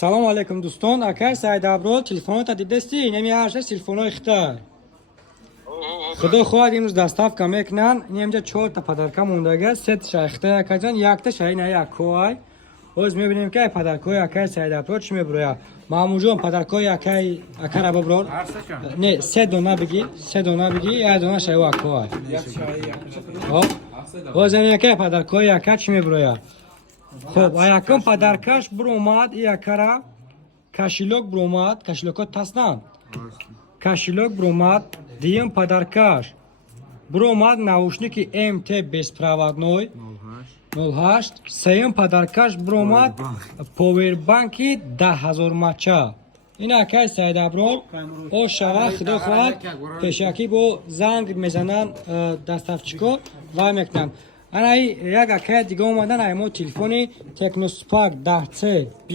سلام علیکم دوستان. اگر سعید ابرو تلفنات دیدستی نمی هرش تلفن‌های اختار خدا خواهد امروز دستاف کم میکنن. اینجا 4 تا پدرکا مونده، 3 تا اختار کجان، یک تا شاین یک کوای. باز میبینیم که پدرکای اگر سعید ابرو چی میبره. ماموجون پدرکای اگر ابرو برو نه 3 دونه بگی، 3 دونه بگی، یک دونه شای کوای. باز این که پدرکای اگر چی میبره. خب یکم پدرکش بروماد یکرا کاشیلوک بروماد کاشیلوکات تاسنان کاشیلوک بروماد دیم پدرکش بروماد наушники MT безпроводной 08 سیم پدرکش بروماد پاوربانکی 10000 مچا. اینا که سعید ابرو او شوا خدا خواهد پیشکی با زنگ میزنن دستافچیکو و میکنن. انا یک اکه دیگه اومدن ایمو تلفنی تکنوسپاک 10C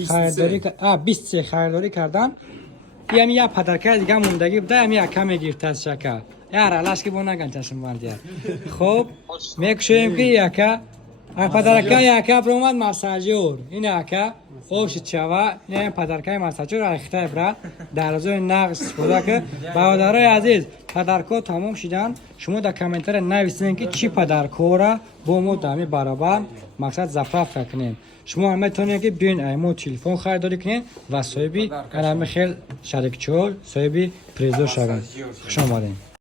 خریداری 20C خریداری کردن. یعنی یا پدرکای دیگه موندگی بوده، یعنی اکه میگیرت از شکا یار علاش که بونا گنتشم وردی. خب میکشیم که یکه پدرکای یکه برومد مساجور این اکه اوش چوا نه پدرکای مساجور اخته برا در روزای نقص بوده که برادرای عزیز پدرکا تمام شدن. شما در کامنتر نویسین که چی پدرکا را با ما دمی برابر مقصد زفاف کنین. شما هم میتونین که بیاین ایمو تلفن خریداری کنین و صاحبی علامه خیل شریک چول صاحبی پریزو شوین. خوش آمدین.